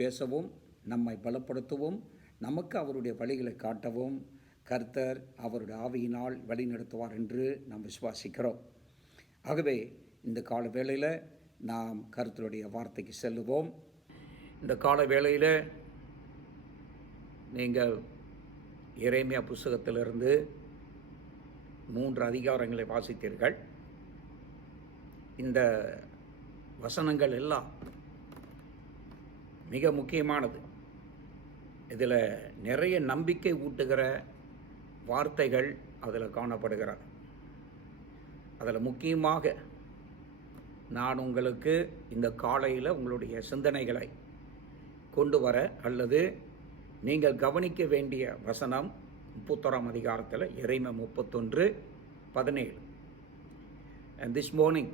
பேசவும், நம்மை பலப்படுத்தவும், நமக்கு அவருடைய வழிகளை காட்டவும் கர்த்தர் அவருடைய ஆவியினால் வழிநடத்துவார் என்று நாம் விசுவாசிக்கிறோம். ஆகவே இந்த கால வேளையில் நாம் கர்த்தருடைய வார்த்தைக்கு செல்லுவோம். இந்த கால வேளையில் நீங்கள் எரேமியா புஸ்தகத்திலிருந்து 3 அதிகாரங்களை வாசித்தீர்கள். இந்த வசனங்கள் எல்லாம் மிக முக்கியமானது. இதில் நிறைய நம்பிக்கை ஊட்டுகிற வார்த்தைகள் அதில் காணப்படுகிறது. அதில் முக்கியமாக நான் உங்களுக்கு இந்த காலையில் உங்களுடைய சிந்தனைகளை கொண்டு வர அல்லது நீங்கள் கவனிக்க வேண்டிய வசனம் 31 அதிகாரத்தில் எரேமியா 31:17. And this morning,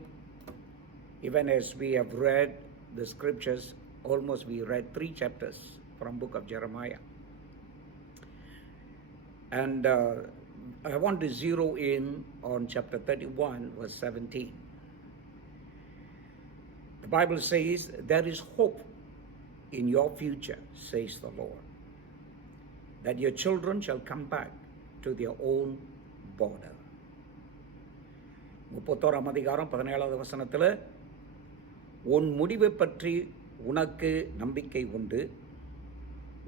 even as we have read the scriptures, almost we read 3 chapters from book of Jeremiah. And I want to zero in on chapter 31, verse 17. The Bible says, "There is hope in your future, says the Lord, that your children shall come back to their own border." 31 அதிகாரம் 17வது வசனத்தில், உன் முடிவை பற்றி உனக்கு நம்பிக்கை உண்டு,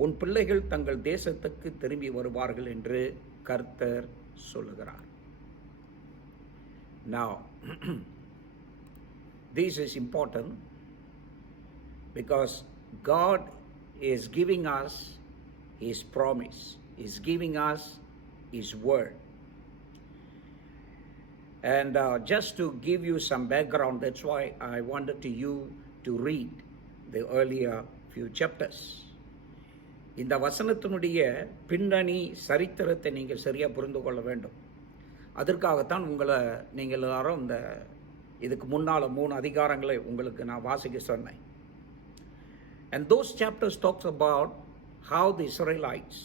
உன் பிள்ளைகள் தங்கள் தேசத்துக்கு திரும்பி வருவார்கள் என்று கர்த்தர் சொல்லுகிறார். Now, this is important because God is giving us His promise, He is giving us His word. And just to give you some background, that's why I wanted you to read the earlier few chapters. இந்த வசனத்தினுடைய பின்னணி சரித்திரத்தை நீங்கள் சரியாக புரிந்து கொள்ள வேண்டும். அதற்காகத்தான் நீங்கள் எல்லாரும் இதுக்கு முன்னால் 3 அதிகாரங்களை உங்களுக்கு நான் வாசிக்க சொன்னேன். And those chapters talks about how the Israelites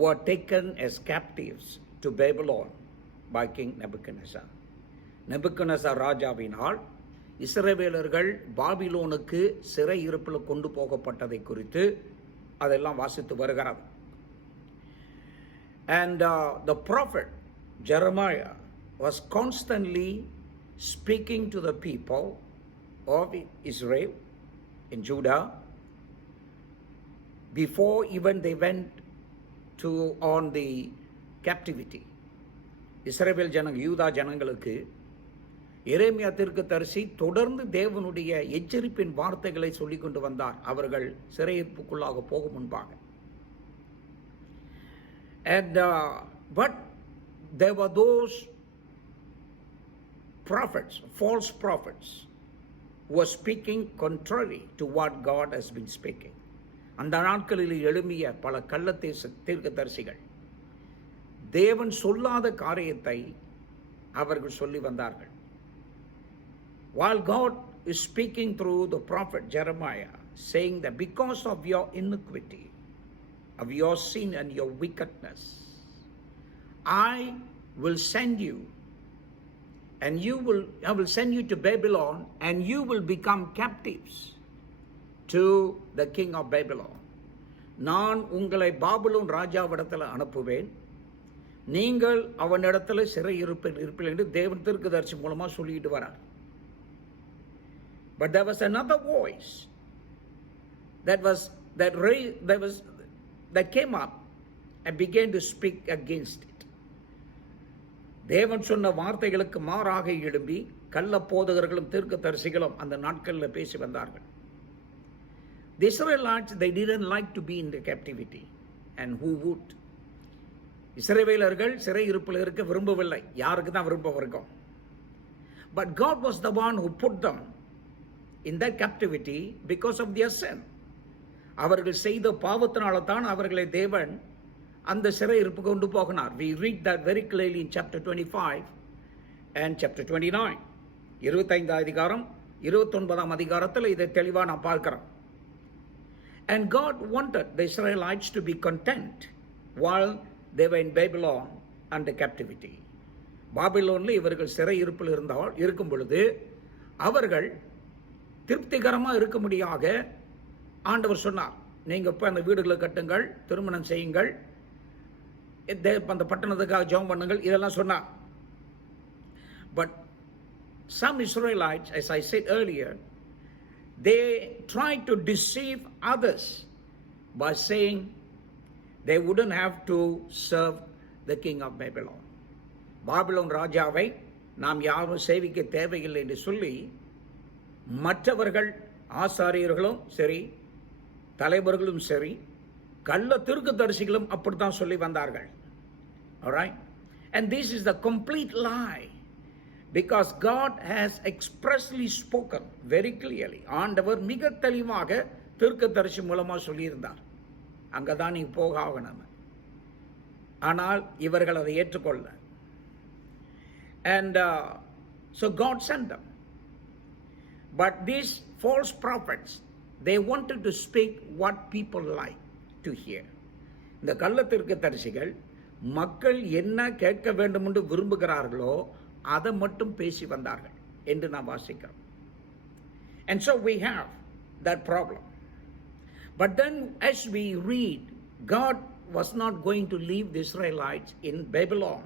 were taken as captives to Babylon by King Nebuchadnezzar. நெபுக்கத்நேசர் ராஜாவினால் இஸ்ரவேலர்கள் பாபிலோனுக்கு சிறை இருப்பில் கொண்டு போகப்பட்டதை குறித்து அதெல்லாம் வாசித்து வருகிறது. And the prophet Jeremiah was constantly speaking to the people of Israel in Judah before even they went on the captivity. இஸ்ரவேல் யூதா ஜனங்களுக்கு எரேமியா தீர்க்கதரிசி தொடர்ந்து தேவனுடைய எச்சரிப்பின் வார்த்தைகளை சொல்லிக் கொண்டு வந்தார், அவர்கள் சிறையிருப்புக்குள்ளாக போகும் முன்பாக. And but there were those prophets, false prophets, who were speaking contrary to what God has been speaking. அந்த நாட்களில் எழும்பிய பல கள்ளத்தேச தீர்க்கதரிசிகள் தேவன் சொல்லாத காரியத்தை அவர்கள் சொல்லி வந்தார்கள். While God is speaking through the prophet Jeremiah, saying that because of your iniquity, of your sin and your wickedness, I will send you, and I will send you to Babylon, and you will become captives to the king of Babylon. நான் உங்களை Babylon ராஜாவிடத்தில் அனுப்புவேன், நீங்கள் அவனிடத்தில் சிறை இருப்பில் என்று தேவன் தீர்க்கதரிசி மூலமாக சொல்லிட்டு வரார். But there was another voice that came up and began to speak against it. தேவன் சொன்ன வார்த்தைகளுக்கு மாறாக எழும்பி கள்ள போதகர்களும் தீர்க்கதரிசிகளும் அந்த நாட்களில் பேசி வந்தார்கள். The Israelites, they didn't like to be in the captivity, and who would? இஸ்ரவேலர்கள் சிறை இருப்பில் இருக்க விரும்பவில்லை. யாருக்கு தான் விருப்பம் இருக்கும்? But God was the one who put them in that captivity because of their sin. அவர்கள் செய்த பாவத்தினால தான் அவர்களை தேவன் அந்த சிறை இருப்பு கொண்டு போகினார். We read that very clearly in chapter 25 and chapter 29. 25 அதிகாரம் 29 அதிகாரத்தில் இதை தெளிவாக நான் பார்க்கிறோம். And God wanted the Israelites to be content while they were in Babylon under captivity. பாபிலோனில் இவர்கள் சிறை இருப்பில் இருக்கும் பொழுது அவர்கள் திருப்திகரமாக இருக்கும்படியாக ஆண்டவர் சொன்னார், நீங்கள் இப்போ அந்த வீடுகளை கட்டுங்கள், திருமணம் செய்யுங்கள், அந்த பட்டணத்துக்காக ஜெபம் பண்ணுங்கள், இதெல்லாம் சொன்னார். But some Israelites, as I said earlier, they tried to deceive others by saying they wouldn't have to serve the king of Babylon. Babylon ராஜாவை நாம் யாரும் சேவிக்க தேவையில்லை என்று சொல்லி மற்றவர்கள், ஆசாரியர்களும் சரி, தலைவர்களும் சரி, கள்ள தீர்க்கதரிசிகளும் அப்படித்தான் சொல்லி வந்தார்கள். Alright? And this is the complete lie. Because God has expressly spoken very clearly. ஆண்டவர் மிக தெளிவாக தீர்க்கதரிசி மூலமாக சொல்லியிருந்தார், அங்கதான் நீ போக ஆகணும். ஆனால் இவர்கள் அதை ஏற்றுக்கொள்ள. And so God sent them. But these false prophets, they wanted to speak what people like to hear. இந்த கள்ள தீர்க்கதரிசிகள் மக்கள் என்ன கேட்க வேண்டும் என்று விரும்புகிறார்களோ அதை மட்டும் பேசி வந்தார்கள் என்று நாம் வாசிக்கிறோம். And so we have that problem. But then as we read, God was not going to leave the Israelites in Babylon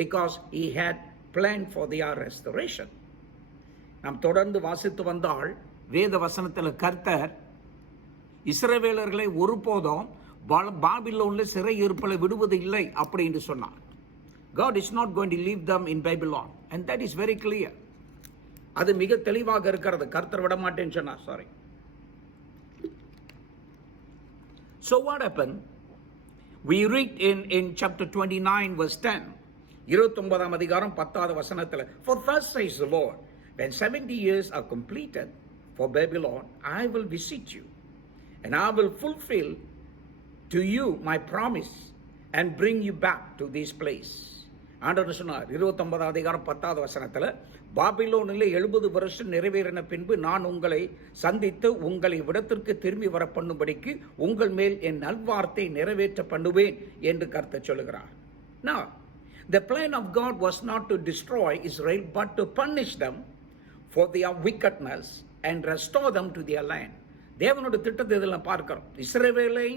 because he had planned for their restoration. நாம் தொடர்ந்து வாசித்து வந்தால் வேத வசனத்தில் கர்த்தர் இஸ்ரவேலர்களை ஒருபோதும் பாபிலோன்ல சிறை இருப்பலை விடுவது இல்லை அப்படின்னு சொன்னார். God is not going to leave them in Babylon, and that is very clear. அது மிக தெளிவாக இருக்கிறது. கர்த்தர் விட மாட்டேன்னு சொன்னார். Sorry. So what happened? We read in chapter 29 verse 10. 29ஆம் அதிகாரம் 10வது வசனத்தில், For thus says the Lord, when 70 years are completed for Babylon, I will visit you, and I will fulfill to you my promise and bring you back to this place. ஆண்டவர் சொன்னார் 29ஆம் அதிகாரம் 10வது வசனத்தில், பாபிலோனில் 70 வருஷம் நிறைவேறின பின்பு நான் உங்களை சந்தித்து உங்களை விடத்திற்கு திரும்பி வர பண்ணும்படிக்கு உங்கள் மேல் என் நல்வார்த்தை நிறைவேற்ற பண்ணுவேன் என்று கர்த்தர் சொல்லுகிறார். Now, the plan of God was not to destroy Israel but to punish them for their wickedness and restore them to their land. தேவனுடைய திட்டத்தை இதெல்லாம் பார்க்கிறோம். இஸ்ரவேலை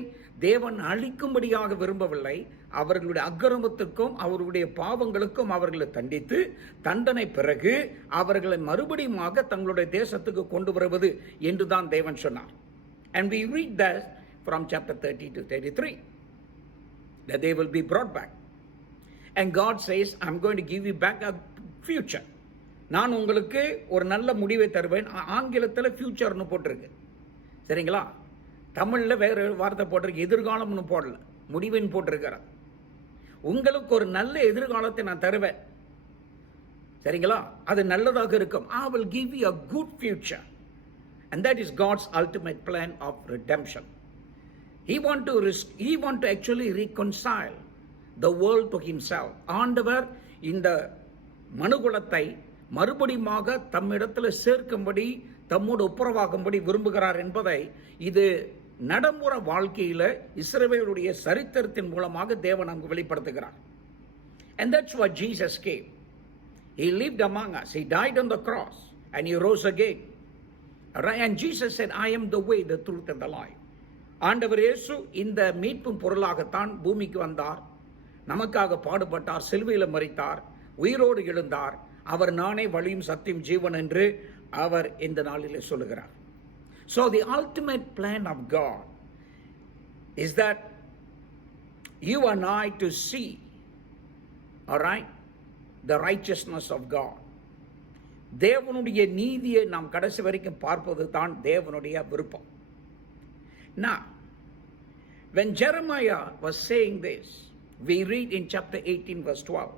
தேவன் அழிக்கும்படியாக விரும்பவில்லை. அவர்களுடைய அக்கிரமத்திற்கும் அவர்களுடைய பாவங்களுக்கும் அவர்களை தண்டித்து தண்டனை பிறகு அவர்களை மறுபடியுமாக தங்களுடைய தேசத்துக்கு கொண்டு வருவது என்றுதான் தேவன் சொன்னார். And we read that from chapter 30 to 33 that they will be brought back. And God says, I'm going to give you back a future. நான் உங்களுக்கு ஒரு நல்ல முடிவை தருவேன். ஆங்கிலத்தில் ஃபியூச்சர்னு போட்டிருக்கு, சரிங்களா? தமிழில் வேறு வார்த்தை போட்டிருக்கு, எதிர்காலம்னு போடல, முடிவுன்னு போட்டிருக்கிறார். உங்களுக்கு ஒரு நல்ல எதிர்காலத்தை நான் தருவேன், சரிங்களா? அது நல்லதாக இருக்கும். I will give you a good future. And that is God's ultimate plan of redemption. He want to actually reconcile the world to himself. ஆண்டவர் இந்த மனுகுலத்தை மறுபடியுமாக தம்மிடத்தில் சேர்க்கும்படி, தம்மோடு ஒப்புரவாகும்படி விரும்புகிறார் என்பதை இது நடைமுறை வாழ்க்கையில் இஸ்ரவேலுடைய சரித்திரத்தின் மூலமாக தேவன் நமக்கு வெளிப்படுத்துகிறார். And that's why Jesus came. He lived among us. He died on the cross and he rose again. And Jesus said, I am the way, the truth and the life. ஆண்டவர் இயேசு இந்த மீட்பின் பொருளாகத்தான் பூமிக்கு வந்தார், நமக்காக பாடுபட்டார், சிலுவையில் மரித்தார், உயிரோடு எழுந்தார். அவர் நானே வழியும் சத்தியம் ஜீவன் என்று அவர் இந்த நாளிலே சொல்லுகிறார். So the ultimate plan of God is that you and I to see, all right, the righteousness of God. தேவனுடைய நீதியை நாம் கடைசி வரைக்கும் பார்ப்பது தான் தேவனுடைய விருப்பம். Now, when Jeremiah was saying this, we read in chapter 18 verse 12.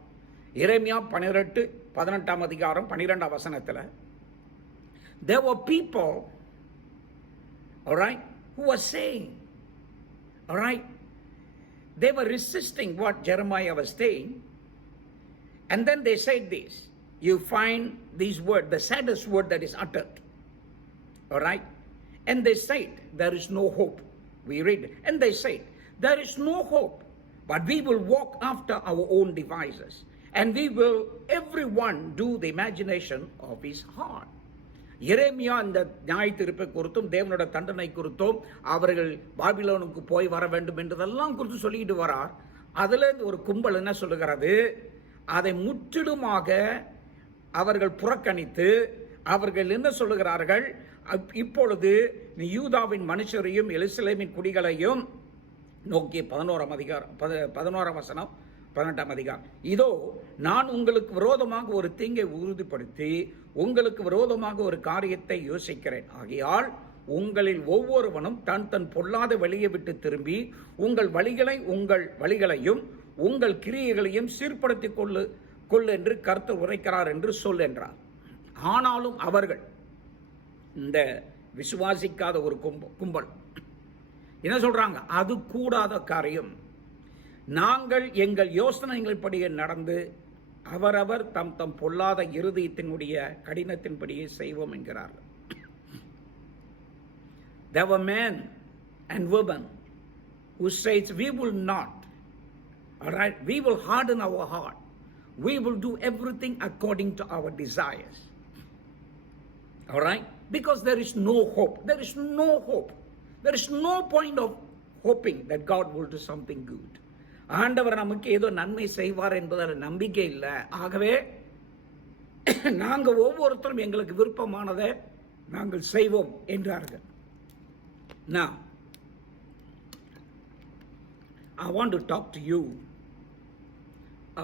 எரேமியா 18 அதிகாரம் 12 வசனத்தில், there were people, all right, who were saying, all right, they were resisting what Jeremiah was saying, and then they said this. You find these words, the saddest word that is uttered, all right, and they said there is no hope. We read it. And they said there is no hope, but we will walk after our own devices, and we will everyone do the imagination of his heart. எரேமியா இந்த நியாய தீர்ப்பை குறித்தும் தேவனோட தண்டனை குறித்தும் அவர்கள் பாபிலோனுக்கு போய் வர வேண்டும் என்றதெல்லாம் குறித்து சொல்லிட்டு வரார். அதுல ஒரு கும்பல் என்ன சொல்லுகிறது, அதை முற்றிலுமாக அவர்கள் புறக்கணித்து அவர்கள் என்ன சொல்லுகிறார்கள், இப்பொழுது நீ யூதாவின் மனுஷரையும் எருசலேமின் குடிகளையும் நோக்கி 11 வசனம் 18 அதிகாரம், இதோ நான் உங்களுக்கு விரோதமாக ஒரு தீங்கை உறுதிப்படுத்தி உங்களுக்கு விரோதமாக ஒரு காரியத்தை யோசிக்கிறேன். ஆகையால் உங்களில் ஒவ்வொருவனும் தன் தன் பொல்லாத வழியை விட்டு திரும்பி உங்கள் வழிகளையும் உங்கள் கிரியைகளையும் சீர்படுத்திக் கொள்ளு என்று கர்த்தர் உரைக்கிறார் என்று சொல் என்றார். ஆனாலும் அவர்கள், இந்த விசுவாசிக்காத ஒரு கும்பல் என்ன சொல்றாங்க, அது கூடாத காரியம், நாங்கள் எங்கள் யோசனைகளின்படியே நடந்து அவரவர் தம் தம் பொல்லாத இருதயத்தினுடைய கடினத்தின்படியே செய்வோம் என்கிறார்கள். There were men and women who says, we will not, all right, we will harden our heart, we will do everything according to our desires, all right, because there is no hope, there is no hope, there is no point of hoping that God will do something good. ஆண்டவர் நமக்கு ஏதோ நன்மை செய்வார் என்பதில் நம்பிக்கை இல்லை. ஆகவே நாங்கள் ஒவ்வொருத்தரும் எங்களுக்கு விருப்பமானதை நாங்கள் செய்வோம் என்றார்கள். Now, I want to talk to you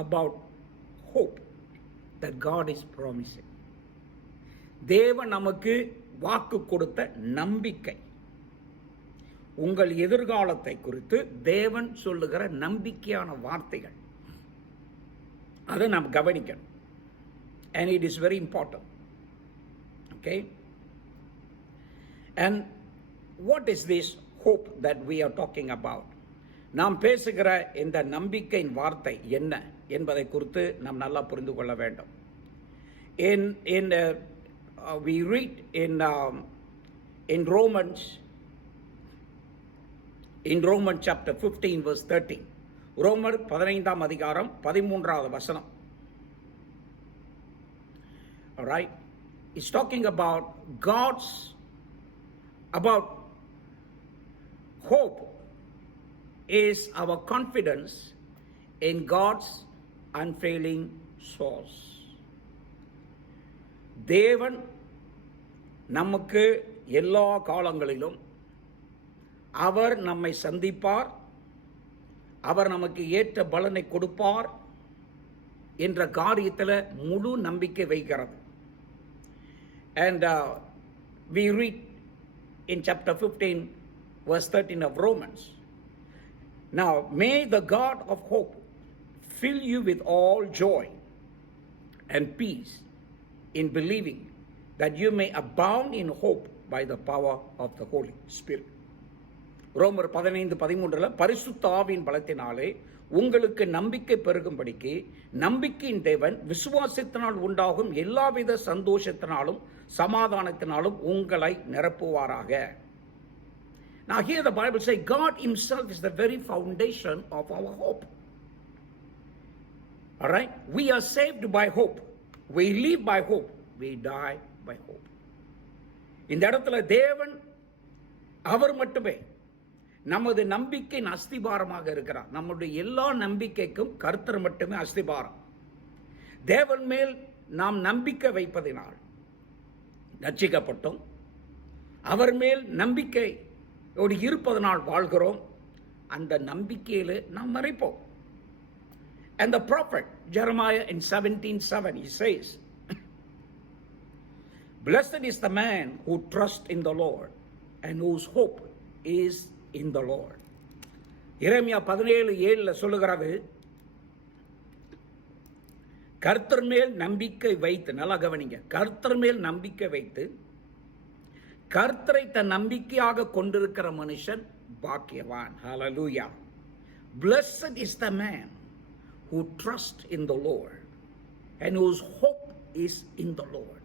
about hope that God is promising. தேவன் நமக்கு வாக்கு கொடுத்த நம்பிக்கை, உங்கள் எதிர்காலத்தை குறித்து தேவன் சொல்லுகிற நம்பிக்கையான வார்த்தைகள், அதை நாம் கவனிக்கணும். And it is very important. Okay? And what is this hope that we are talking about? நாம் பேசுகிற இந்த நம்பிக்கையின் வார்த்தை என்ன என்பதை குறித்து நாம் நல்லா புரிந்து கொள்ள வேண்டும். We read in Romans chapter 15 verse 13. ரோமர் 15 அதிகாரம் 13 வசனம். All right? It's talking about about hope is our confidence in God's unfailing source. தேவன் நமக்கு எல்லா காலங்களிலும் அவர் நம்மை சந்திப்பார், அவர் நமக்கு ஏற்ற பலனை கொடுப்பார் என்ற காரியத்தில் முழு நம்பிக்கை வைக்கிறது. And we read in chapter 15 verse 13 of Romans, now may the God of hope fill you with all joy and peace in believing, that you may abound in hope by the power of the Holy Spirit. ரோமர் 15:13 பரிசுத்த ஆவியின் பலத்தினாலே உங்களுக்கு நம்பிக்கை பெருகும்படிக்கு நம்பிக்கையின் தேவன் விசுவாசத்தினால் உண்டாகும் எல்லாவித சந்தோஷத்தினாலும் சமாதானத்தினாலும் உங்களை நிரப்புவாராக. Now here the Bible says God himself is the very foundation of our hope. All right? We are saved by hope. We live by hope. We die by hope. இந்த இடத்துல தேவன் அவர் மட்டுமே நமது நம்பிக்கையின் அஸ்திபாரமாக இருக்கிறார். நம்முடைய எல்லா நம்பிக்கைக்கும் கர்த்தர் மட்டுமே அஸ்திபாரம். தேவன் மேல் நாம் நம்பிக்கை வைப்பதினால் ரட்சிக்கப்பட்டோம். அவர் மேல் நம்பிக்கையோடு இருப்பதனால் வாழ்கிறோம். அந்த நம்பிக்கையிலே நாம் மறைப்போம். And the prophet Jeremiah in 17:7 he says, blessed is the man who trusts in the Lord and whose hope is in the Lord. எரேமியா 17:7 சொல்லுகிறது, கர்த்தர் மேல் நம்பிக்கை வைத்து, நல்லா கவனிங்க, கர்த்தர் மேல் நம்பிக்கை வைத்து கர்த்தரை தன் நம்பிக்கையாக கொண்டிருக்கிற மனுஷன் பாக்கியவான். ஹல்லேலூயா. Blessed is the man who trusts in the Lord and whose hope is in the Lord.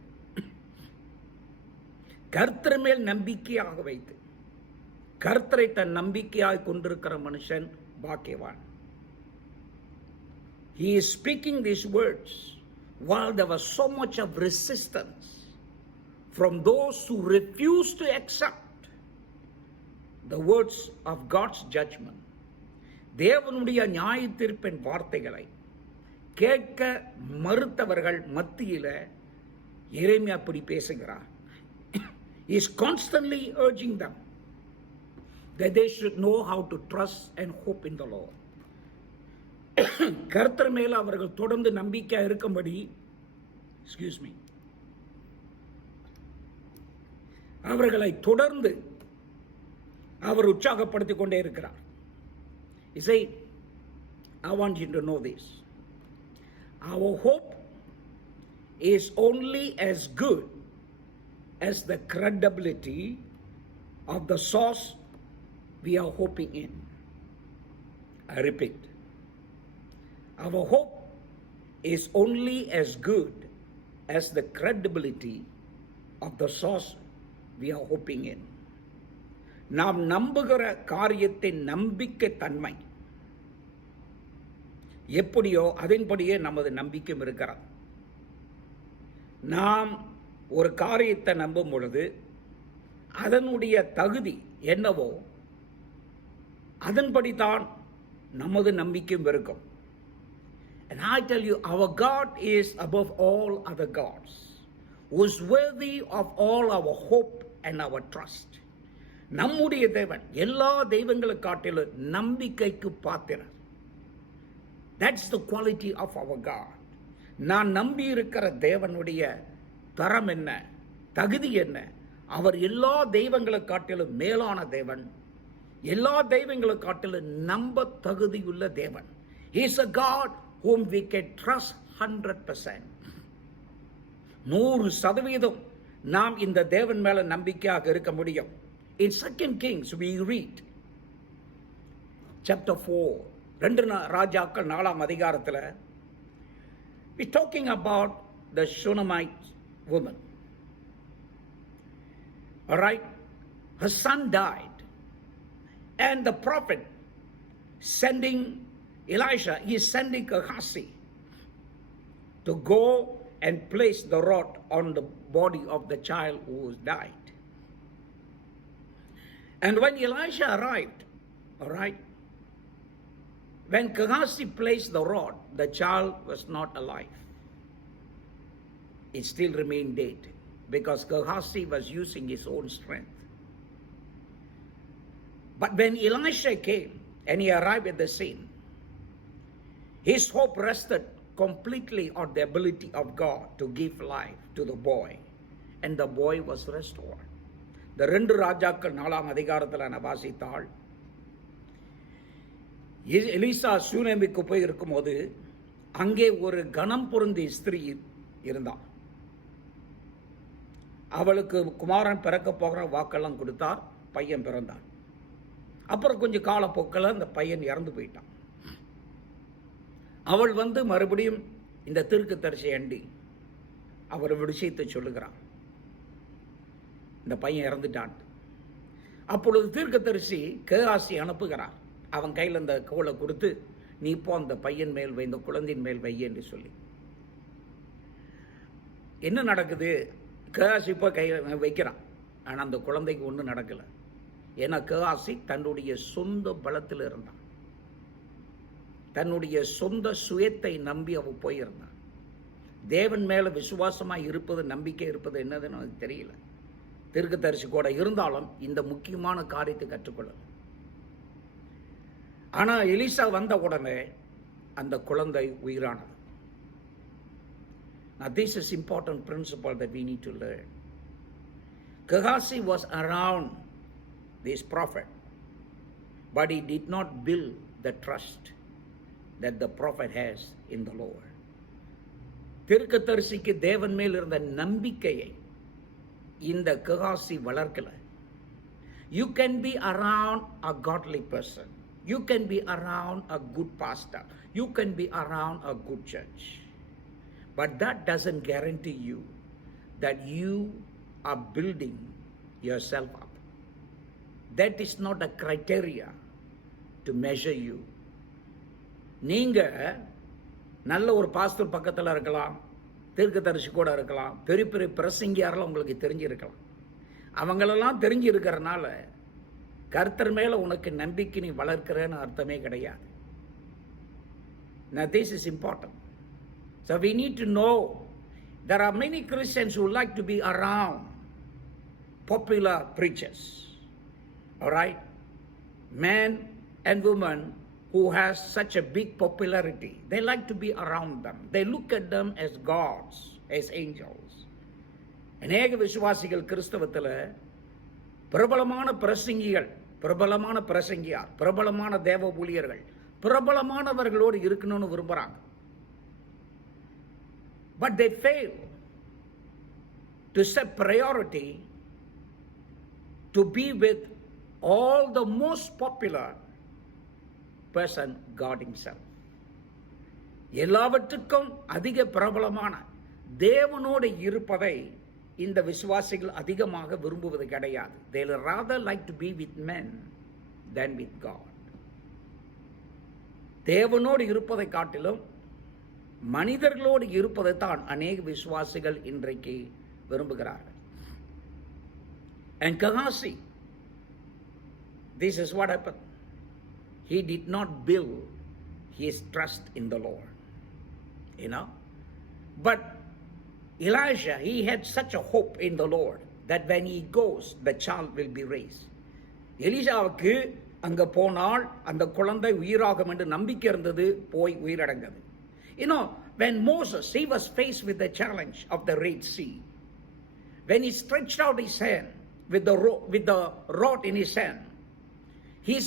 கர்த்தர் மேல் நம்பிக்கையாக வைத்து கர்த்தரை தன் நம்பிக்கையாக கொண்டிருக்கிற மனுஷன் பாக்கியவான். He is speaking these words while there was so much of resistance from those who refuse to accept the words of God's judgment. தேவனுடைய நியாய தீர்ப்பின் வார்த்தைகளை கேட்க மறுத்தவர்கள் மத்தியில எரேமியா அப்படி பேசுகிறார். He is constantly urging them that they should know how to trust and hope in the Lord. கர்த்தர் மேல அவர்கள் தொடர்ந்து நம்பிக்கை இருக்கும்படி அவர்களை தொடர்ந்து அவர் உற்சாகப்படுத்திக் கொண்டே இருக்கிறார். He said, I want you to know this. Our hope is only as good as the credibility of the source we are hoping in. I repeat. Our hope is only as good as the credibility of the source we are hoping in. நாம் நம்புகிற காரியத்தின் நம்பிக்கை தன்மை எப்படியோ அதன்படியே நமது நம்பிக்கையும் இருக்கிறது. நாம் ஒரு காரியத்தை நம்பும் பொழுது அதனுடைய தகுதி என்னவோ அதன்படிதான் நமது நம்பிக்கையும் இருக்கும். And I tell you, our God is above all other gods, who is worthy of all our hope and our trust. நம்முடைய தேவன் எல்லா தெய்வங்களை காட்டிலும் நம்பிக்கைக்கு பாத்திரர். That's the quality of our God. நான் நம்பி இருக்கிற தேவனுடைய தரம் என்ன, தகுதி என்ன? அவர் எல்லா தெய்வங்களை காட்டிலும் மேலான தேவன், எல்லா தெய்வங்களை காட்டிலும் நம்ப தகுதியுள்ள தேவன். He is a God whom we can trust 100%. 100% நாம் இந்த தேவன் மேல நம்பிக்கையாக இருக்க முடியும். In 2 Kings we read chapter 4, 2 ராஜாக்கள் 4ஆம் அதிகாரத்துல we talking about the Shunammite woman. All right, her son died, and the prophet sending Elisha, he is sending Gehazi to go and place the rod on the body of the child who died. And when Elisha arrived, all right, when Gehazi placed the rod, the child was not alive. It still remained dead because Gehazi was using his own strength. But when Elisha came and he arrived at the scene, his hope rested completely on the ability of God to give life to the boy, and the boy was restored. The 2 ராஜாக்கள் 4ஆம் அதிகாரத்தில் நான் வாசித்தாள். Elisha சூனேமுக்கு போய் இருக்கும்போது அங்கே ஒரு கனம் பொருந்திய ஸ்திரீ இருந்தாள். அவளுக்கு குமாரன் பிறக்க போகிற வாக்கெல்லாம் கொடுத்தார். பையன் பிறந்தான். அப்புறம் கொஞ்சம் காலப்போக்கில் அந்த பையன் இறந்து போயிட்டான். அவள் மறுபடியும் இந்த தீர்க்கதரிசி அண்டி அவர் விஷயத்தை சொல்லுகிறான், இந்த பையன் இறந்துட்டான். அப்பொழுது தீர்க்கதரிசி கேகாசி அனுப்புகிறார். அவன் கையில் அந்த கோலை கொடுத்து, நீ இப்போ அந்த பையன் மேல் வை, இந்த குழந்தையின் மேல் வை என்று சொல்லி. என்ன நடக்குது? கேகாசி இப்போ கை வைக்கிறான். ஆனால் அந்த குழந்தைக்கு ஒன்றும் நடக்கலை. ஏன்னா கேகாசி தன்னுடைய சொந்த பலத்தில் இருந்தான். தன்னுடைய சொந்த சுயத்தை நம்பி அவன் போயிருந்தான். தேவன் மேல விசுவாசமாக இருப்பது, நம்பிக்கை இருப்பது என்னதுன்னு எனக்கு தெரியல. தீர்க்கதரிசி கூட இருந்தாலும் இந்த முக்கியமான காரியத்தை கற்றுக்கொள்ளணும். ஆனா எலிசா வந்த உடனே அந்த குழந்தை உயிரானது. Now this is important principle that we need to learn. Gehazi was around this prophet, but he did not build the trust that the prophet has in the Lord. தீர்க்கதரிசிக்கு தேவன் மேல் இருந்த நம்பிக்கையை இந்த ககாசி வளர்க்கல. You can be around a godly person. You can be around a good pastor. You can be around a good church. But that doesn't guarantee you that you are building yourself up. That is not a criteria to measure you. நீங்க நல்ல ஒரு pastor பக்கத்தில் இருக்கலாம், தீர்க்கதரிசி கூட இருக்கலாம், பெரிய பெரிய பிரசங்கியாரெல்லாம் உங்களுக்கு தெரிஞ்சிருக்கலாம். அவங்களெல்லாம் தெரிஞ்சு இருக்கிறனால கர்த்தர் மேலே உனக்கு நம்பிக்கை நீ வளர்க்கிறேன்னு அர்த்தமே கிடையாது. Now this is important. So we need to know there are many Christians who like to be around popular preachers. All right? Men and women who has such a big popularity. They like to be around them. They look at them as gods, as angels. அநேக விசுவாசிகள் கிறிஸ்தவத்தில் பிரபலமான பிரசங்கிகள், பிரபலமான பிரசங்கியார், பிரபலமான தேவ ஊழியர்கள், பிரபலமானவர்களோடு இருக்கணும்னு விரும்புகிறாங்க. But they fail to set priority to be with all the most popular person, God himself. எல்லாவற்றுக்கும் அதிக பிரபலமான தேவனோடு இருப்பதை இந்த விசுவாசிகள் அதிகமாக விரும்புவது கிடையாது. They rather like to be with men than with God. தேவனோடு இருப்பதை காட்டிலும் மனிதர்களோடு இருப்பதை தான் அநேக விசுவாசிகள் இன்றைக்கு விரும்புகிறார்கள். And Gehazi, this is what happened. He did not build his trust in the Lord. But Elijah, he had such a hope in the Lord that when he goes, the child will be raised. எலிசாவுக்கு அங்க போனால் அந்த குழந்தை உயிராகும் என்று நம்பிக்கை இருந்தது, போய் உயிரடைந்தது. When Moses, he was faced with the challenge of the Red Sea, when he stretched out his hand with the rod in his hand, his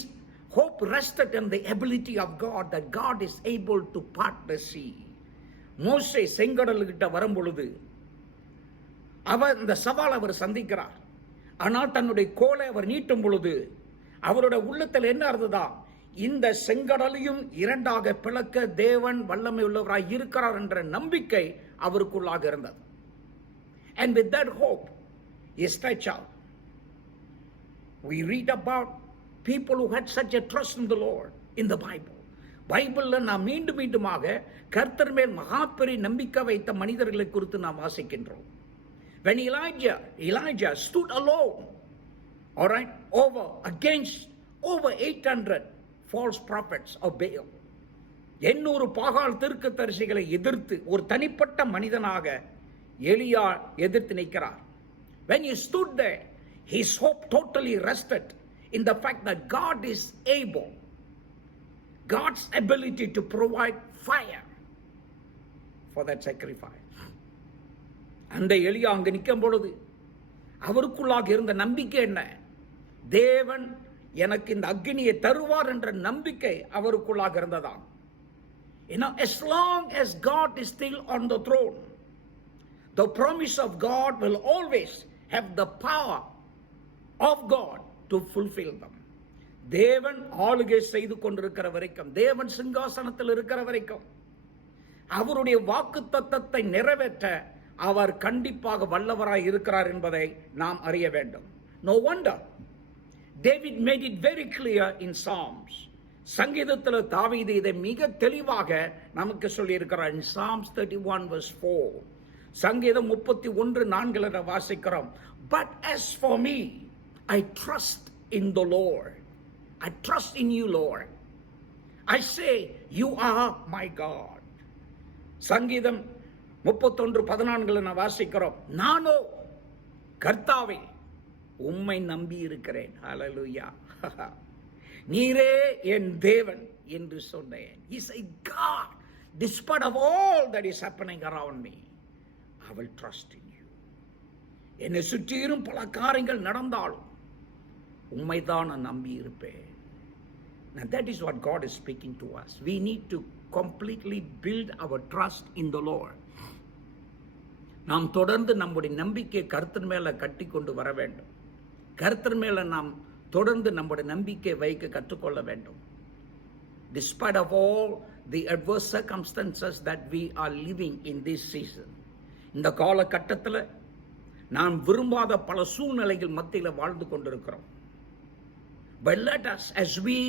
hope rested in the ability of God, that God is able to part the sea. மோசே செங்கடல்கிட்ட வரும் பொழுது இந்த சவால் அவர் சந்திக்கிறார். ஆனால் தன்னுடைய கோலை அவர் நீட்டும் பொழுது அவருடைய உள்ளத்தில் என்ன இருந்ததா, இந்த செங்கடலையும் இரண்டாக பிளக்க தேவன் வல்லமை உள்ளவராய் இருக்கிறார் என்ற நம்பிக்கை அவருக்குள்ளாக இருந்தது. And with that hope, he stretched out. We read about people who had such a trust in the Lord in the Bible. பைபிள்ல நாம் மீண்டும் மீண்டுமாக கர்த்தர் மேல் மகாபெரிய நம்பிக்கை வைத்த மனிதர்களை குறித்து நாம் வாசிக்கின்றோம். When Elijah stood alone, all right, against over 800 false prophets of Baal. 800 பாகால் தீர்க்கதரிசிகளை எதிர்த்து ஒரு தனிப்பட்ட மனிதனாக எலியா எதிர்த்து நிற்கிறார். When he stood there, his hope totally rested in the fact that God is able, God's ability to provide fire for that sacrifice. அந்த எலியா அங்கு நிற்கும் பொழுது அவருக்குள்ளாக இருந்த நம்பிக்கை என்ன? தேவன் எனக்கு இந்த அக்னியை தருவார் என்ற நம்பிக்கை அவருக்குள்ளாக இருந்ததாம். As long as God is still on the throne, the promise of God will always have the power of God to fulfill them. தேவன் ஆளுகை செய்து கொண்டிருக்கிற வரைக்கும், தேவன் சிங்காசனத்தில் இருக்கிற வரைக்கும் அவருடைய வாக்குத்தத்தத்தை நிறைவேற்ற அவர் கண்டிப்பாக வல்லவராய் இருக்கிறார் என்பதை நாம் அறிய வேண்டும். No wonder David made it very clear in Psalms. சங்கீதத்தில் தாவீது இதை மிக தெளிவாக நமக்கு சொல்லி இருக்கிறார். In Psalms 31 verse 4, சங்கீதம் 31:4 வாசிக்கிறோம். But as for me, I trust in the Lord. I trust in you, Lord. I say, you are my God. சங்கீதம் 31:14 வாசிக்கிறோம். நானோ கர்த்தாவே உம்மை நம்பி இருக்கிறேன். ஹல்லேலூயா. நீரே என் தேவன் என்று சொன்னேன். He said, God, despite of all that is happening around me, I will trust in you. என்னை சுற்றியும் பல காரியங்கள் நடந்தாலும் உம்மைதான் நான் நம்பி இருப்பேன். Now that is what God is speaking to us. We need to completely build our trust in the Lord. நாம் தொடர்ந்து நம்முடைய நம்பிக்கை கர்த்தர் மேல கட்டி கொண்டு வர வேண்டும். கர்த்தர் மேல நாம் தொடர்ந்து நம்முடைய நம்பிக்கை வைக்க கற்றுக்கொள்ள வேண்டும். Despite of all the adverse circumstances that we are living in this season, இந்த காலகட்டத்தில் நாம் விரும்பாத பல சூழ்நிலைகள் மத்தியில் வாழ்ந்து கொண்டிருக்கிறோம். But let us, as we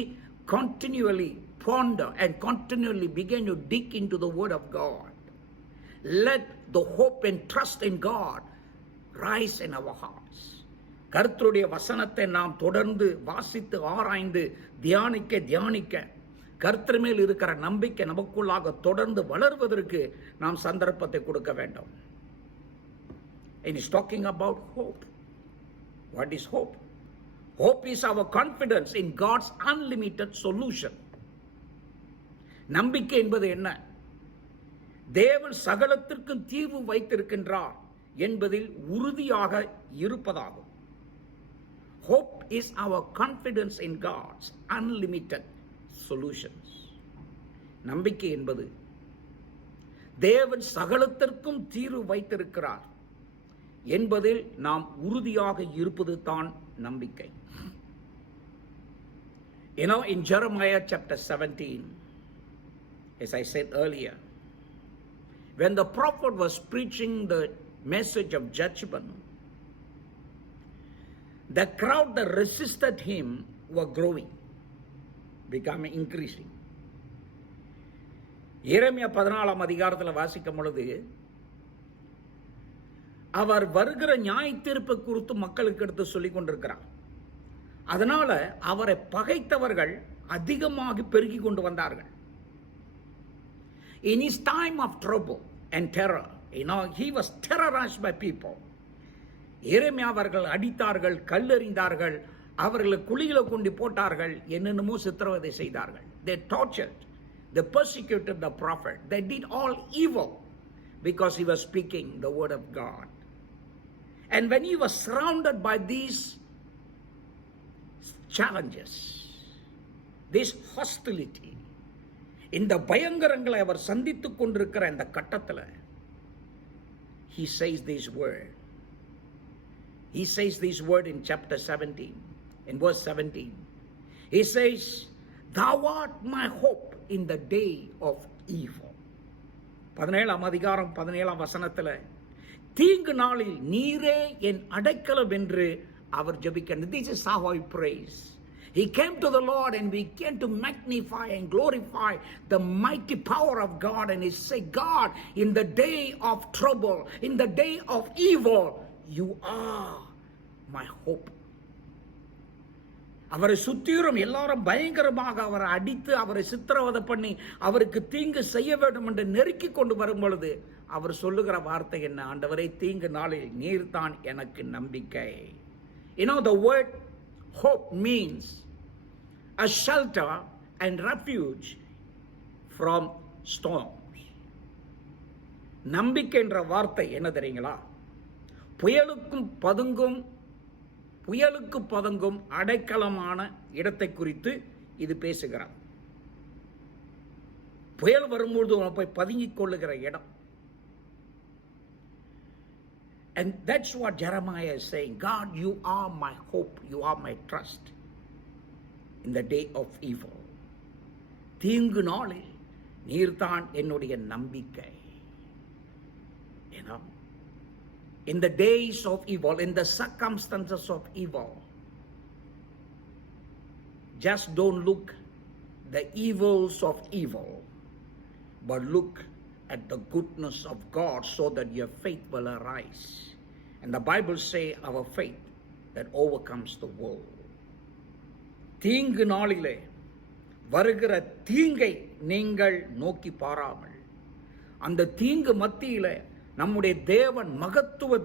continually ponder and continually begin to dig into the Word of God, let the hope and trust in God rise in our hearts. கர்த்தருடைய வசனத்தை நாம் தொடர்ந்து வாசித்து ஆராய்ந்து தியானிக்க கர்த்தர் மேல் இருக்கிற நம்பிக்கை நமக்குள்ளாக தொடர்ந்து வளர்வதற்கு நாம் சந்தர்ப்பத்தை கொடுக்க வேண்டும். It is talking about hope. What is hope? Hope is our confidence in God's unlimited solution. நம்பிக்கை என்பது என்ன? தேவன் சகலத்திற்கும் தீர்வு வைத்திருக்கின்றார் என்பதில் உறுதியாக இருப்பதாகும். Hope is our confidence in God's unlimited solutions. நம்பிக்கை என்பது தேவன் சகலத்திற்கும் தீர்வு வைத்திருக்கிறார் என்பதில் நாம் உறுதியாக இருப்பது தான் நம்பிக்கை. In Jeremiah chapter 17, as I said earlier, when the prophet was preaching the message of judgment, the crowd that resisted him were growing, becoming increasing. எரேமியா 14 அதிகாரத்தில் வாசிக்கும் பொழுது அவர் வருகிற நியாய தீர்ப்பை குறித்து மக்களுக்கு எடுத்து சொல்லிக் கொண்டிருக்கிறார். அதனால அவரை பகைத்தவர்கள் அதிகமாக பெருகி கொண்டு வந்தார்கள். In his time of trouble and terror, he was terrorized by people. எரேமியா அவர்கள் அடித்தார்கள், கல்லெறிந்தார்கள், அவர்களை குழியில கொண்டு போட்டார்கள், என்னென்னமோ சித்திரவதை செய்தார்கள். They tortured, they persecuted the prophet. They did all evil because he was speaking the word of God. And when he was surrounded by these challenges, this hostility, இந்த பயங்கரங்களை அவர் சந்தித்துக் கொண்டிருக்கிற இந்த கட்டத்தில் he says this word. He says this word in chapter 17, in verse 17. He says, "Thou art my hope in the day of evil." 17 அதிகாரம் 17 வசனத்தில் தீங்கு நாளில் நீரே என் அடைக்கலம் என்று அவர் ஜெபிக்கிறார். This is how I praise. He came to the Lord and we came to magnify and glorify the mighty power of God, and he said, God, in the day of trouble, in the day of evil, you are my hope. அவரை சுற்றியும் எல்லாரும் பயங்கரமாக அவரை அடித்து அவரை சித்திரவதை பண்ணி அவருக்கு தீங்கு செய்ய வேண்டும் என்று நெருக்கி கொண்டு வரும் பொழுது அவர் சொல்லுகிற வார்த்தை என்ன? ஆண்டவரே, தீங்கு நாளில் நீர்தான் எனக்கு நம்பிக்கை. The word hope means a shelter and refuge from storms. நம்பிக்கை என்ற வார்த்தை என்ன தெரியுங்களா? புயலுக்கு பதுங்கும் அடைக்கலமான இடத்தை குறித்து இது பேசுகிறார். புயல் வரும்போது போய் பதுங்கிக் கொள்ளுகிற இடம். And that's what Jeremiah is saying. God, you are my hope, you are my trust in the day of evil. தீங்கு நாளில் நீர்தான் என்னுடைய நம்பிக்கை. In the days of evil, in the circumstances of evil, just don't look the evils of evil, but look at the goodness of God so that your faith will arise. And the Bible say our faith that overcomes the world. தீங்கு நாளிலே வருகிற தீங்கை நீங்கள் நோக்கி பாராமல், அந்த தீங்கு மத்தியிலே நம்முடைய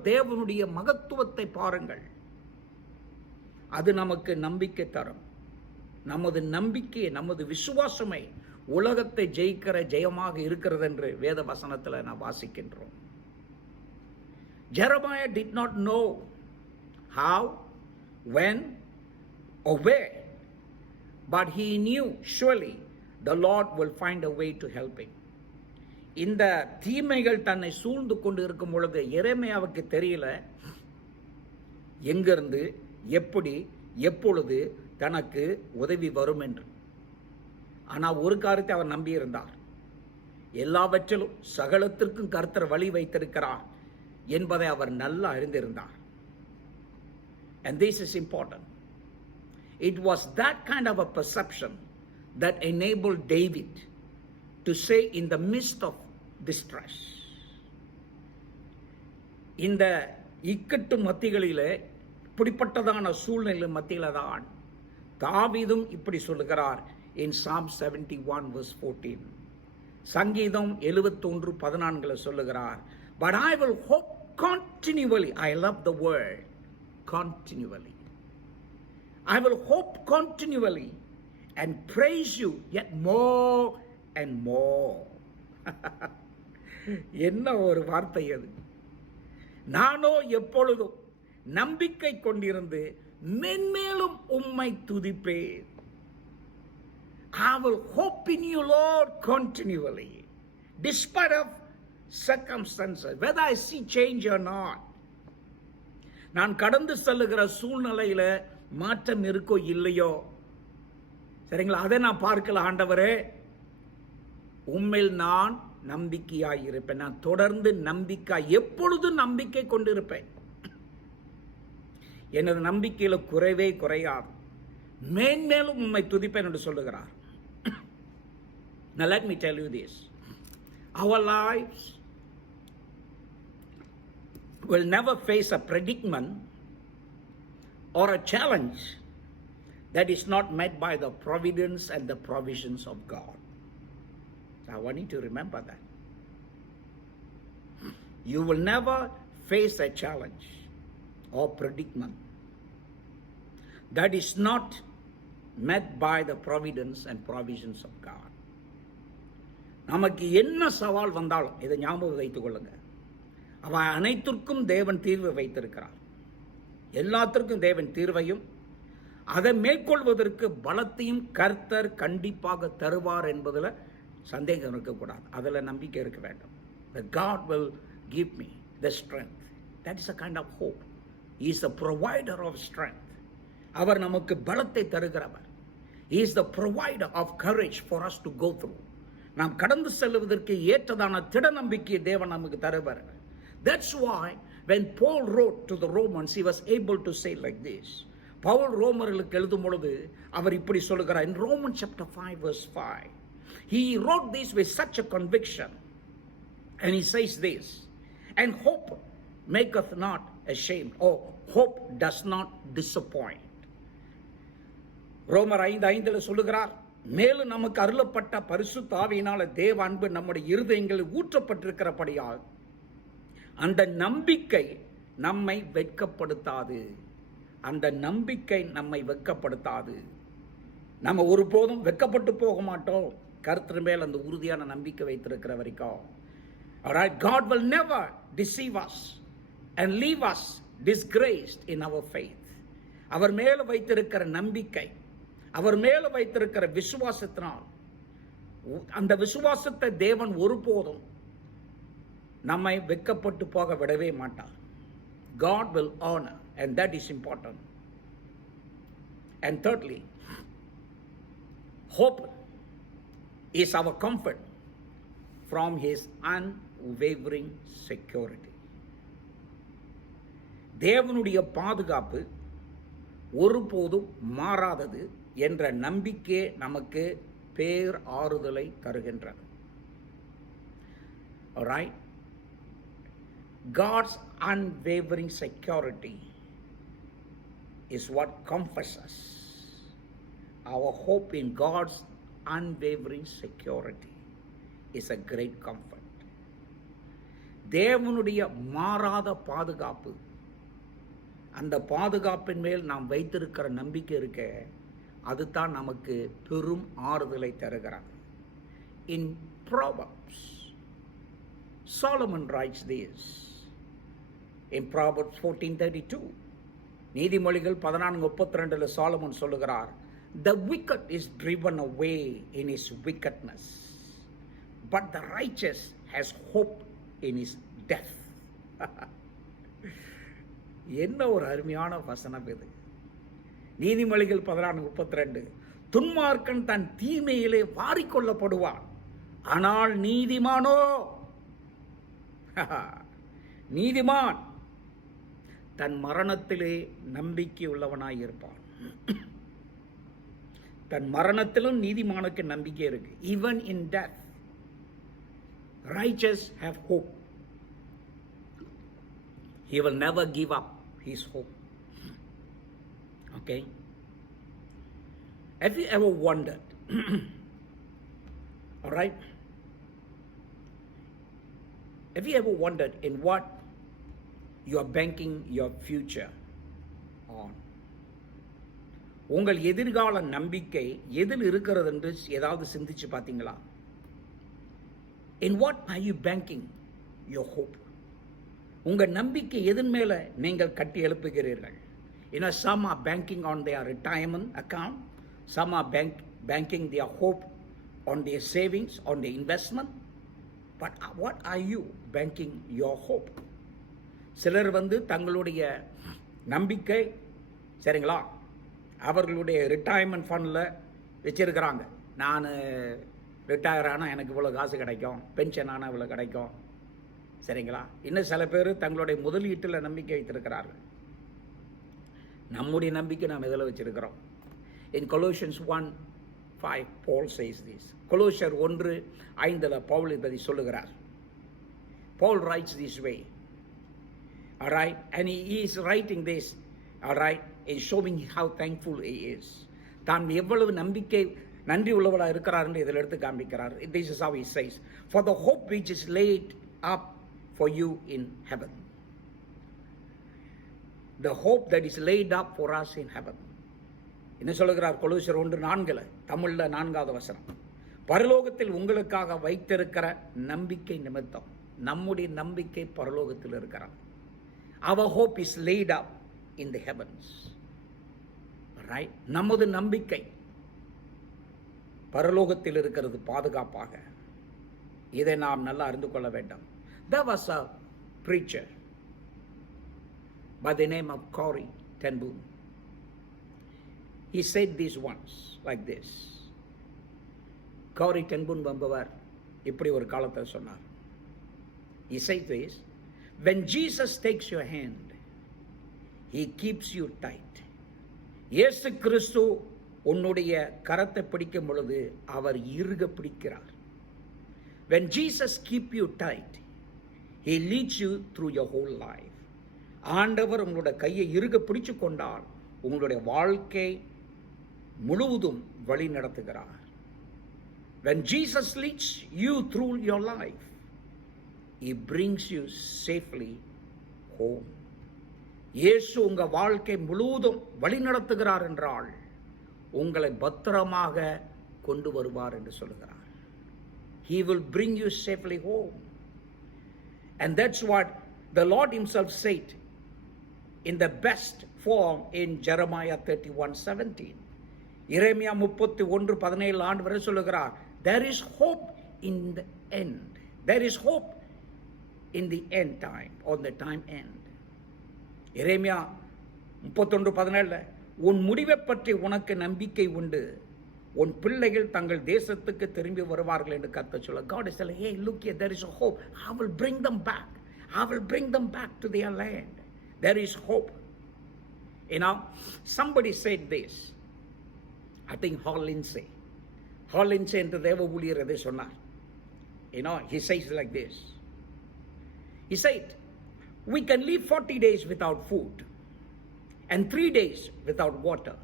தேவனுடைய மகத்துவத்தை பாருங்கள். அது நமக்கு நம்பிக்கை தரும். நமது நம்பிக்கை, நமது விசுவாசமை உலகத்தை ஜெயிக்கிற ஜெயமாக இருக்கிறது என்று வேத வசனத்தில் நாம் வாசிக்கின்றோம். Jeremiah did not know how, when, or where, but he knew surely the Lord will find a way to help him. இந்த தீமைகள் தன்னை சூழ்ந்து கொண்டு இருக்கும் பொழுது எரேமியாவுக்கு தெரியல எங்கிருந்து, எப்படி, எப்பொழுது தனக்கு உதவி வரும் என்று. ஆனால் ஒரு காரியத்தை அவர் நம்பியிருந்தார். எல்லாவற்றிலும் சகலத்திற்கும் கர்த்தர் வழி வைத்திருக்கிறார் என்பதை அவர் நல்லா அறிந்திருந்தார். And this is important. It was that kind of a perception that enabled David to say in the midst of distress, இந்த இக்கட்டு மத்திகளிலே, இப்படிப்பட்டதான சூழ்நிலை மத்தியில தான் தாவீதும் இப்படி சொல்லுகிறார். இன் Psalm 71 verse 14, சங்கீதம் 71:14 சொல்லுகிறார். But I will hope continually. I love the word continually. I will hope continually and praise you yet more and more. என்ன ஒரு வார்த்தை அது! நானோ எப்பொழுதும் நம்பிக்கை கொண்டிருந்து மென்மேலும் உம்மை துதிப்பேன். I will hope in you, Lord, continually, despite of circumstances, whether I see change or not. நான் கடந்து செல்லுகிற சூழ்நிலையில மாற்றம் இருக்கோ இல்லையோ, சரிங்களா, அதை நான் பார்க்கல. ஆண்டவரே, உம்மில் நான் நம்பிக்கையாய் இருப்பேன். நான் தொடர்ந்து எப்பொழுதும் நம்பிக்கை கொண்டிருப்பேன். எனது நம்பிக்கையில குறைவே குறையாது. மேன்மேலும் உம்மை துதிப்பேன் என்று சொல்லுகிறார். Now let me tell you this. Our lives will never face a predicament or a challenge that is not met by the providence and the provisions of God. I want you to remember that. You will never face a challenge or predicament that is not met by the providence and provisions of God. நமக்கு என்ன சவால் வந்தாலும் இதை ஞாபகம் வைத்துக் கொள்ளுங்க, அவ அனைத்திற்கும் தேவன் தீர்வு வைத்திருக்கிறார். எல்லாத்திற்கும் தேவன் தீர்வையும் அதை மேற்கொள்வதற்கு பலத்தையும் கர்த்தர் கண்டிப்பாக தருவார் என்பதில் சந்தேகம் இருக்கக்கூடாது. அதில் நம்பிக்கை இருக்க வேண்டும். That God will give me the strength. That is a kind of hope. He is the provider of strength. அவர் நமக்கு பலத்தை தருகிறவர். He is the provider of courage for us to go through. நாம் கடந்து செல்வதற்கு ஏற்றதான திட நம்பிக்கையை தேவன் நமக்கு தருவார். That's why when Paul wrote to the Romans, he was able to say like this. Pavul ரோமர்களுக்கு எழுதும் பொழுது அவர் இப்படி சொல்லுகிறார். In Romans chapter 5 verse 5, he wrote this with such a conviction, and he says this, and hope maketh not ashamed, or hope does not disappoint. ரோமர் 5:5 சொல்லுகிறார், மேலும் நமக்கு அருளப்பட்ட பரிசுத்த ஆவியினால தேவ அன்பு நம்முடைய இருதயங்களில் ஊற்றப்பட்டிருக்கிறபடியால் அந்த நம்பிக்கை நம்மை வெட்கப்படுத்தாது. அந்த நம்பிக்கை நம்மை வெட்கப்படுத்தாது. நம்ம ஒருபோதும் வெட்கப்பட்டு போக மாட்டோம், கர்த்தர் மேல் அந்த உறுதியான நம்பிக்கை வைத்திருக்கிற வரைக்கும். Alright, God will never deceive us and leave us disgraced in our faith. அவர் மேல வைத்திருக்கிற நம்பிக்கை, அவர் மேல வைத்திருக்கிற விசுவாசத்தினால், அந்த விசுவாசத்தை தேவன் ஒருபோதும் நம்மை வெட்கப்பட்டு போக விடவே மாட்டார். God will honor, and that is important. And thirdly, hope is our comfort from his unwavering security. தேவனுடைய பாதுகாப்பு ஒருபோதும் மாறாதது என்ற நம்பிக்கை நமக்கு பேர் ஆறுதலை தருகின்றது. Alright? God's unwavering security is what comforts us. Our hope in God's unwavering security is a great comfort. தேவனுடைய மாறாத பாதுகாப்பு, அந்த பாதுகாப்பின் மேல் நாம் வைத்திருக்கிற நம்பிக்கை இருக்க, அதுதான் நமக்கு பெரும் ஆறுதலை தருகிறது. In Proverbs, Solomon writes this. In Proverbs 14:32, நீதிமொழிகள் 14:32 சாலமோன் சொல்லுகிறார், The wicked is driven away in his wickedness, but the righteous has hope in his death. என்ன ஒரு அருமையான வசனம் இது! நீதிமொழிகள் 14:32, துன்மார்க்கன் தன் தீமையிலே வாரிக்கொள்ளப்படுவான், ஆனால் நீதிமானோ, நீதிமான் தன் மரணத்திலே நம்பிக்கை உள்ளவனாய் இருப்பான். தன் மரணத்திலும் நீதிமானுக்கு நம்பிக்கை இருக்கு. Even in death, righteous have hope. He will never give up his hope. Okay? Have you ever wondered? All right? Have you ever wondered in what you are banking your future on? உங்கள் எதிர்கால நம்பிக்கை எதில் இருக்கிறது என்று ஏதாவது சிந்திச்சு பார்த்தீங்களா? In what are you banking your hope? உங்கள் நம்பிக்கை எதன் மேல நீங்கள் கட்டி எழுப்புகிறீர்கள்? Some are banking on their retirement account. Some are banking their hope on their savings, on their investment. But what are you banking your hope? சிலர் தங்களுடைய நம்பிக்கை சரிங்களா அவர்களுடைய ரிட்டையர்மெண்ட் ஃபண்டில் வச்சிருக்கிறாங்க. நான் ரிட்டையர் ஆனால் எனக்கு இவ்வளோ காசு கிடைக்கும், பென்ஷன் ஆனால் இவ்வளோ கிடைக்கும் சரிங்களா. இன்னும் சில பேர் தங்களுடைய முதலீட்டில் நம்பிக்கை வைத்திருக்கிறார்கள். நம்முடைய நம்பிக்கை நாம் எதில் வச்சிருக்கிறோம்? In Colossians 1:5 Paul says this. கொலோசியர் 1:5 பவுல் இதை சொல்லுகிறார். Paul writes this way. All right, and he is writing this, all right, is showing how thankful he is. தான் எவ்வளவு நன்றி உள்ளவராக இருக்கிறார் என்று இதில் எடுத்து காண்பிக்கிறார். This is how he says, for the hope which is laid up for you in heaven. The hope that is laid up for us in heaven. என்ன சொல்லுகிறார்? கொலோசியர் 1:4 தமிழ்ல 4வது வசனம். பரலோகத்தில் உங்களுக்காக வைத்திருக்கிற நம்பிக்கை நிமித்தம். நம்முடைய நம்பிக்கை பரலோகத்தில் இருக்கிறார். Our hope is laid up in the heavens. Right? நமது நம்பிக்கை பரலோகத்தில் இருக்கிறது பாதுகாப்பாக. இதை நாம் நல்லா அறிந்து கொள்ள வேண்டும். There was a preacher by the name of Corrie ten Boom. He said this once like this. Corrie ten Boom என்பவர் இப்படி ஒரு காலத்தில் சொன்னார். He said this, when Jesus takes your hand, he keeps you tight. இயேசு கிறிஸ்து உன்னுடைய கரத்தை பிடிக்கும் பொழுது அவர் இறுக பிடிக்கிறார். When Jesus keep you tight, he leads you through your whole life. ஆண்டவர் உங்களுடைய கையை இறுக பிடிச்சு கொண்டால் உங்களுடைய வாழ்க்கை முழுவதும் வழி நடத்துகிறார். When Jesus leads you through your life, he brings you safely home. இயேசு உங்க வாழ்க்கை முழுவதும் வழி நடத்துகிறார் என்றால் உங்களை பத்திரமாக கொண்டு வருவார் என்று சொல்கிறார். He will bring you safely home. And that's what the Lord himself said in the best form in Jeremiah 31:17. எரேமியா 31:17 ஆண்டவர் சொல்லுகிறார், there is hope in the end. There is hope in the end time, on the time end. எரேமியா 31:17 உன் முடிவை பற்றி உனக்கு நம்பிக்கை உண்டு, உன் பிள்ளைகள் தங்கள் தேசத்துக்கு திரும்பி வருவார்கள் என்று கர்த்தர் சொல்ல. God is telling, hey, look here, there is a hope. I will bring them back. I will bring them back to their land. There is hope. Somebody said this. I think Hall Lindsey என்று தேவ ஊழியர் அதை சொன்னார். He says like this. He said, we can live 40 days without food, and 3 days without water,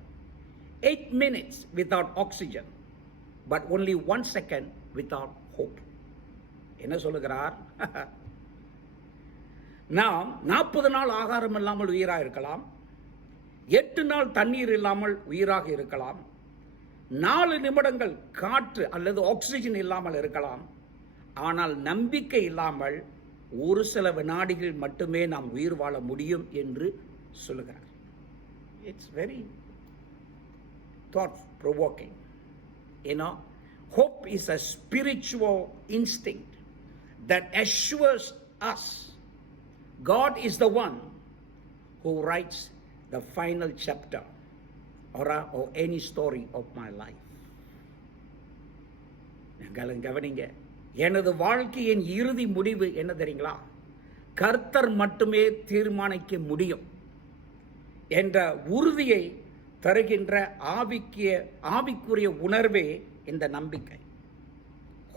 8 minutes without oxygen, but only 1 second without hope. என்ன சொல்லுகிறார்? நாம் 40 நாள் ஆகாரம் இல்லாமல் உயிராக இருக்கலாம், 8 நாள் தண்ணீர் இல்லாமல் உயிராக இருக்கலாம், 4 நிமிடங்கள் காற்று அல்லது ஆக்சிஜன் இல்லாமல் இருக்கலாம். ஆனால் நம்பிக்கை இல்லாமல் ஒரு சில வினாடிகள் மட்டுமே நாம் உயிர் வாழ முடியும் என்று சொல்லுகிறார். It's very thought-provoking. Hope is a spiritual instinct that assures us God is the one who writes the final chapter or any story of my life. கவனிங்க, எனது வாழ்க்கையின் இறுதி முடிவு என்ன தெரியுங்களா? கர்த்தர் மட்டுமே தீர்மானிக்க முடியும் என்ற உறுதியை தருகின்ற ஆவிக்குரிய உணர்வே இந்த நம்பிக்கை.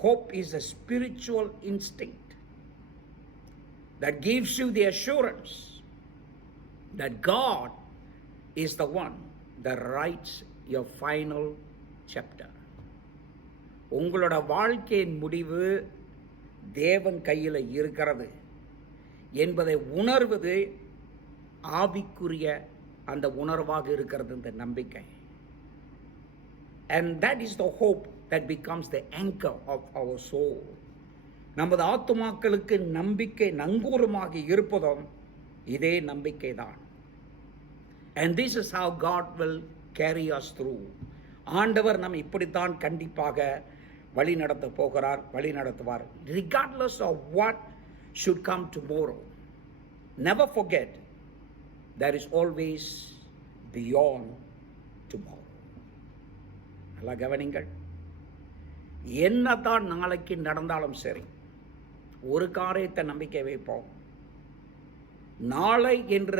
Hope is a spiritual instinct that gives you the assurance that God is the one that writes your final chapter. உங்களோட வாழ்க்கையின் முடிவு தேவன் கையில் இருக்கிறது என்பதை உணர்வது ஆவிக்குரிய அந்த உணர்வாக இருக்கிறது இந்த நம்பிக்கை. And that is the hope that becomes the anchor of our soul. நமது ஆத்துமாக்களுக்கு நம்பிக்கை நங்கூரமாக இருப்பதும் இதே நம்பிக்கை தான். And this is how God will carry us through. ஆண்டவர் நம்ம இப்படித்தான் கண்டிப்பாக வழி நடத்த போகிறார், வழி நடத்துவார். Regardless of what should come tomorrow, never forget there is always beyond tomorrow. நல்லா கவனிங்கள். என்னதான் நாளைக்கு நடந்தாலும் சரி, ஒரு காரியத்தை நம்பிக்கை வைப்போம். நாளை என்ற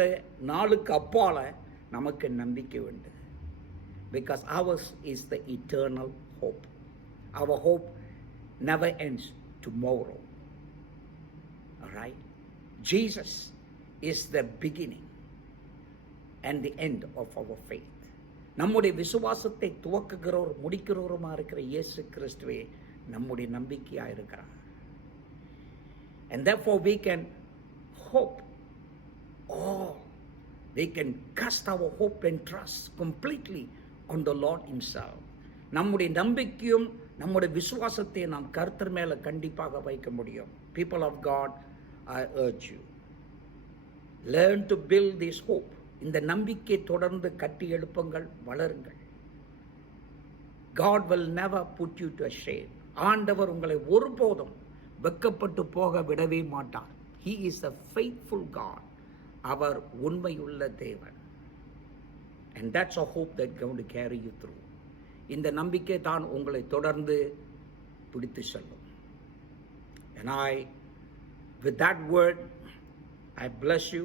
நாளுக்கு அப்பால நமக்கு நம்பிக்கை உண்டு. Because ours is the eternal hope. Our hope never ends tomorrow. All right? Jesus is the beginning and the end of our faith. நம்முடைய விசுவாசத்தை துவக்குகிறவர் முடிக்கிறவருமா இருக்கிற இயேசு கிறிஸ்துவே நம்முடைய நம்பிக்கையாக இருக்கிறார். And therefore we can hope all. We can cast our hope and trust completely on the Lord himself. நம்முடைய நம்பிக்கையும் நம்முடைய விசுவாசத்தை நாம் கர்த்தர் மேல கண்டிப்பாக வைக்க முடியும். People of God, I urge you, learn to build this hope. இந்த நம்பிக்கை தொடர்ந்து கட்டி எழுப்புங்கள், வளருங்கள். God will never put you to shame. ஆண்டவர் உங்களை ஒருபோதும் வெட்கப்பட்டு போக விடவே மாட்டார். He is a faithful God. அவர் உண்மையுள்ள தேவன். And that's a hope that's going to carry you through. இந்த நம்பிக்கை தான் உங்களை தொடர்ந்து பிடித்து செல்லும். And with that word, I bless you.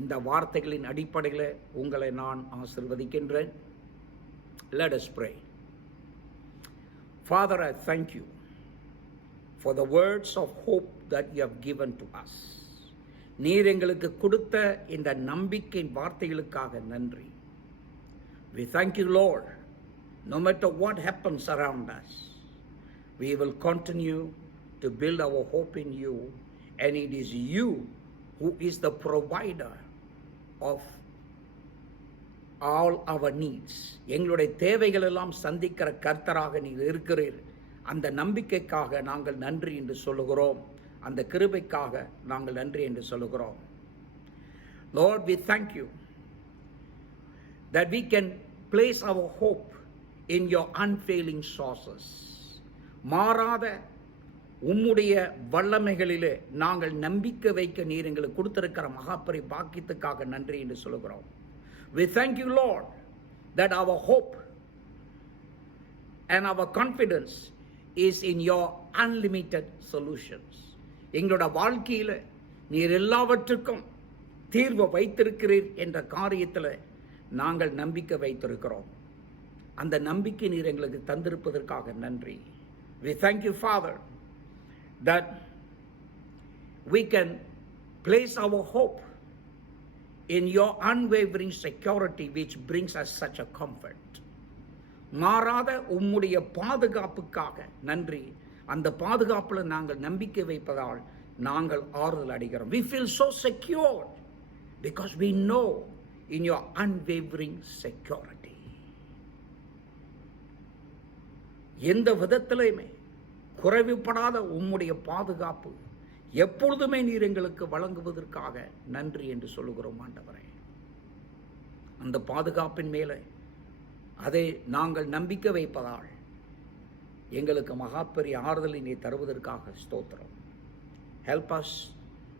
இந்த வார்த்தைகளின் அடிப்படையில் உங்களை நான் ஆசீர்வதிக்கின்றேன். Let us pray. Father, I thank you for the words of hope that you have given to us. நீர் எங்களுக்கு கொடுத்த இந்த நம்பிக்கையின் வார்த்தைகளுக்காக நன்றி. We thank you, Lord. No matter what happens around us, we will continue to build our hope in you, and it is you who is the provider of all our needs. எங்களுடைய தேவைகள் எல்லாம் சந்திக்கிற கர்த்தராக நீர் இருக்கிறீர். அந்த நம்பிக்கைக்காக நாங்கள் நன்றி என்று சொல்லுகிறோம். அந்த கிருபைக்காக நாங்கள் நன்றி என்று சொல்லுகிறோம். Lord, we thank you that we can place our hope in your unfailing sources. மாறாத உம்முடைய வல்லமைகளிலே நாங்கள் நம்பிக்கை வைக்க நீர் எங்களுக்கு கொடுத்திருக்கிற மகாபெரிய பாக்கியத்துக்காக நன்றி என்று சொல்லுகிறோம். We thank you, Lord, that our hope and our confidence is in your unlimited solutions. எங்களோட வாழ்க்கையில் நீர் எல்லாவற்றுக்கும் தீர்வு வைத்திருக்கிறீர் என்ற காரியத்தில் நாங்கள் நம்பிக்கை வைத்திருக்கிறோம். அந்த நம்பிக்கை நீர் எங்களுக்கு தந்திருப்பதற்காக நன்றி. We thank you, Father, that we can place our hope in your unwavering security, which brings us such a comfort. மாறாத உம்முடைய பாதுகாப்புக்காக நன்றி. அந்த பாதுகாப்பில் நாங்கள் நம்பிக்கை வைப்பதால் நாங்கள் ஆறுதல் அடைகிறோம். We feel so secure because we know in your unwavering security. எந்த விதத்திலுமே குறைவுபடாத உம்முடைய பாதுகாப்பு எப்பொழுதுமே நீர் எங்களுக்கு வழங்குவதற்காக நன்றி என்று சொல்லுகிறோம் ஆண்டவரே. அந்த பாதுகாப்பின் மேலே அதை நாங்கள் நம்பிக்கை வைப்பதால் எங்களுக்கு மகாபெரிய ஆறுதலை நீ தருவதற்காக ஸ்தோத்திரம். Help us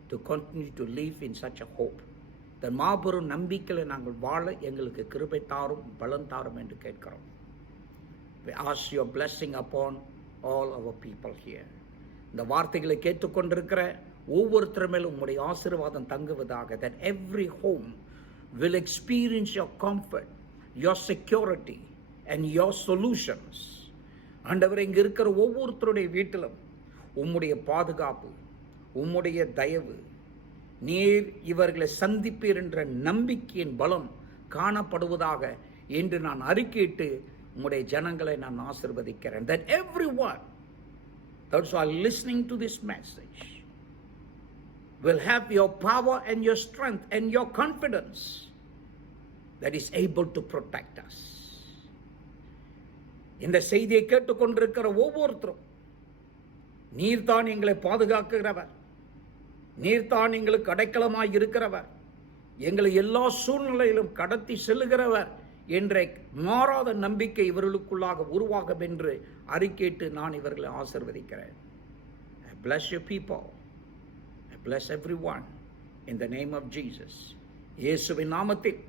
to continue to live in such a hope. இந்த மாபெரும் நம்பிக்கையில் நாங்கள் வாழ எங்களுக்கு கிருபை தாரும், பலன் தாரும் என்று கேட்கிறோம். We ask your blessing upon all our people here. இந்த வார்த்தைகளை கேட்டுக்கொண்டிருக்கிற ஒவ்வொருத்தர் மேலும் உம்முடைய ஆசீர்வாதம் தங்குவதாக. That every home will experience your comfort, your security and your solutions. ஆண்டவர், இங்கே இருக்கிற ஒவ்வொருத்தருடைய வீட்டிலும் உம்முடைய பாதுகாப்பு, உம்முடைய தயவு, நீர் இவர்களை சந்திப்பீர் என்ற நம்பிக்கையின் பலம் காணப்படுவதாக என்று நான் அறிக்கையிட்டு உம்முடைய ஜனங்களை நான் ஆசீர்வதிக்கிறேன். That everyone those who are listening to this message will have your power and your strength and your confidence that is able to protect us. இந்த செய்தியை கேட்டுக்கொண்டிருக்கிற ஒவ்வொருத்தரும், நீர்தான் எங்களை பாதுகாக்கிறவர், நீர்தான் எங்களுக்கு அடைக்கலமாய் இருக்கிறவர், எங்களை எல்லா சூழ்நிலையிலும் கடத்தி செல்லுகிறவர் என்ற மாறாத நம்பிக்கை இவர்களுக்குள்ளாக உருவாகும் என்று அறிக்கையிட்டு நான் இவர்களை ஆசீர்வதிக்கிறேன். I bless your people. I bless everyone in the name of Jesus. இயேசுவின் நாமத்தில்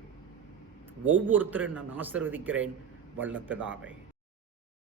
ஒவ்வொருத்தரும் நான் ஆசீர்வதிக்கிறேன் வல்ல பிதாவே.